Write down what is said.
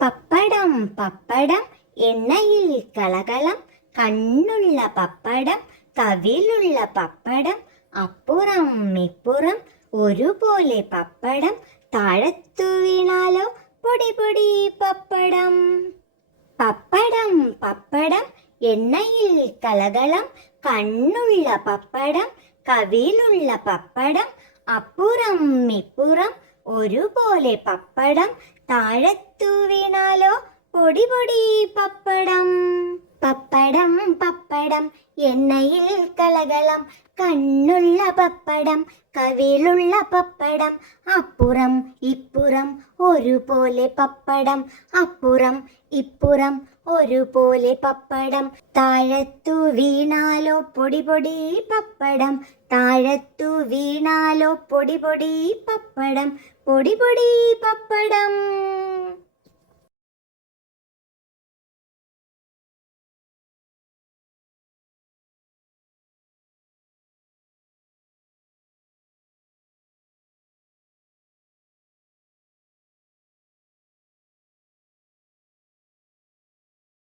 പപ്പടം പപ്പടം എണ്ണയിൽ കളകളം കണ്ണുള്ള പപ്പടം കവിലുള്ള പപ്പടം അപ്പുറം ഇപ്പുറം ഒരുപോലെ പപ്പടം താഴത്തു വീണാലോ പൊടി പൊടി പപ്പടം. പപ്പടം പപ്പടം എണ്ണയിൽ കളകളം കണ്ണുള്ള പപ്പടം കവിലുള്ള പപ്പടം അപ്പുറം ഇപ്പുറം ഒരുപോലെ പപ്പടം താഴത്തു വീണാലോ പൊടി പൊടി പപ്പടം. പപ്പടം പപ്പടം എണ്ണയിൽ കളകളം കണ്ണുള്ള പപ്പടം കവിളുള്ള പപ്പടം അപ്പുറം ഇപ്പുറം ഒരുപോലെ പപ്പടം അപ്പുറം ഇപ്പുറം ഒരുപോലെ പപ്പടം. താഴത്തു വീണാലോ പൊടി പൊടി പപ്പടം താഴത്തു വീണാലോ പൊടി പൊടി പപ്പടം പൊടി പൊടി പപ്പടം.